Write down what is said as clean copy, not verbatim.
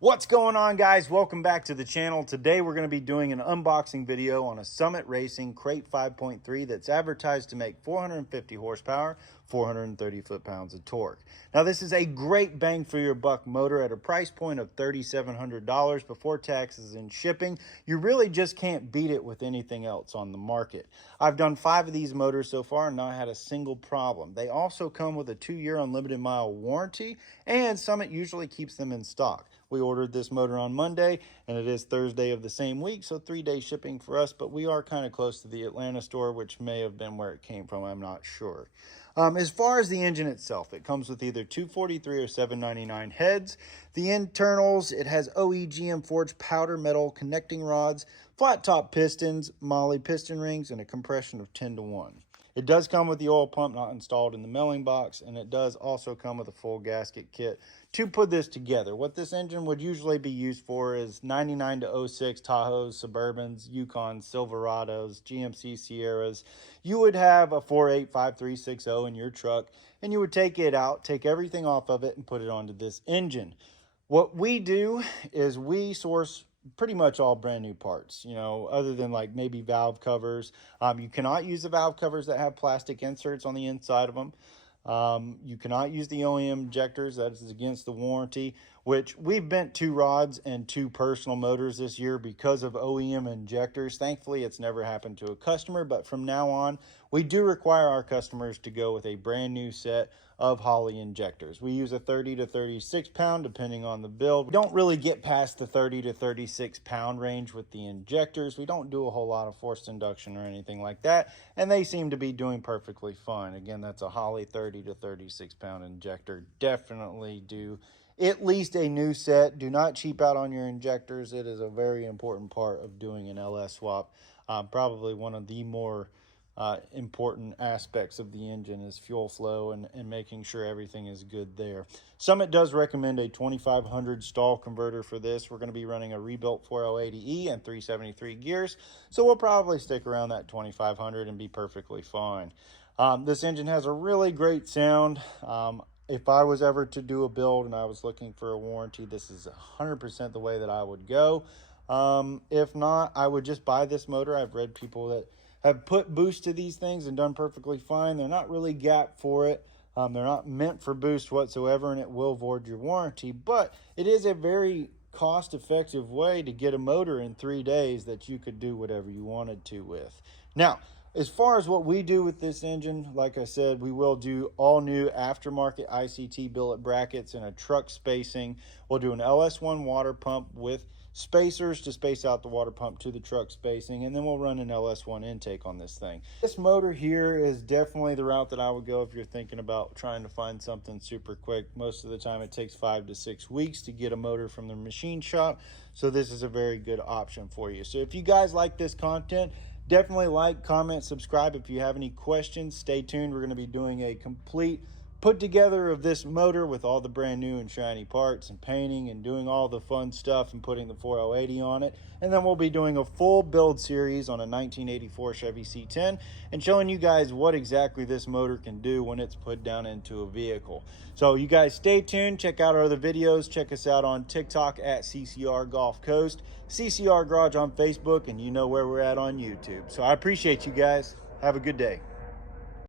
What's going on, guys? Welcome back to the channel. Today we're going to be doing an unboxing video on a Summit Racing Crate 5.3 that's advertised to make 450 horsepower, 430 foot-pounds of torque. Now this is a great bang for your buck motor at a price point of $3,700 before taxes and shipping. You really just can't beat it with anything else on the market. I've done 5 of these motors so far and not had a single problem. They also come with a 2-year unlimited mile warranty, and Summit usually keeps them in stock. We ordered this motor on Monday and it is Thursday of the same week, so 3-day shipping for us, but we are kind of close to the Atlanta store, which may have been where it came from. I'm not sure. As far as the engine itself, it comes with either 243 or 799 heads. The internals, it has OEGM forged powder metal connecting rods, flat top pistons, Molle piston rings, and a compression of 10-to-1. It does come with the oil pump not installed in the milling box, and it does also come with a full gasket kit to put this together. What this engine would usually be used for is 99 to 06 Tahoes, Suburbans, Yukons, Silverados, GMC Sierras. You would have a 485360 in your truck, and you would take it out, take everything off of it, and put it onto this engine. What we do is we source pretty much all brand new parts, you know, other than like maybe valve covers. You cannot use the valve covers that have plastic inserts on the inside of them. You cannot use the OEM injectors. That is against the warranty, which we've bent 2 rods and 2 personal motors this year because of OEM injectors. Thankfully, it's never happened to a customer, but from now on, we do require our customers to go with a brand new set of Holley injectors. We use a 30 to 36 pound depending on the build. We don't really get past the 30 to 36 pound range with the injectors. We don't do a whole lot of forced induction or anything like that, and they seem to be doing perfectly fine. Again, that's a Holley 30 to 36 pound injector. Definitely do at least a new set. Do not cheap out on your injectors. It is a very important part of doing an LS swap. Probably one of the more important aspects of the engine is fuel flow and making sure everything is good there. Summit does recommend a 2500 stall converter for this. We're going to be running a rebuilt 4080E and 373 gears, so we'll probably stick around that 2500 and be perfectly fine. This engine has a really great sound. If I was ever to do a build and I was looking for a warranty, this is 100% the way that I would go. If not, I would just buy this motor. I've read people that have put boost to these things and done perfectly fine. They're not really gapped for it. They're not meant for boost whatsoever, and it will void your warranty, but it is a very cost-effective way to get a motor in 3 days that you could do whatever you wanted to with. Now, as far as what we do with this engine, like I said, we will do all new aftermarket ICT billet brackets and a truck spacing. We'll do an LS1 water pump with spacers to space out the water pump to the truck spacing, and then we'll run an LS1 intake on this thing. This motor here is definitely the route that I would go if you're thinking about trying to find something super quick. Most of the time it takes 5 to 6 weeks to get a motor from the machine shop, so this is a very good option for you. So if you guys like this content, definitely like, comment, subscribe. If you have any questions, stay tuned. We're going to be doing a complete put together of this motor with all the brand new and shiny parts and painting and doing all the fun stuff and putting the 4080 on it. And then we'll be doing a full build series on a 1984 Chevy C10 and showing you guys what exactly this motor can do when it's put down into a vehicle. So you guys stay tuned, check out our other videos, check us out on TikTok at CCR Gulf Coast, CCR Garage on Facebook, and you know where we're at on YouTube. So I appreciate you guys. Have a good day.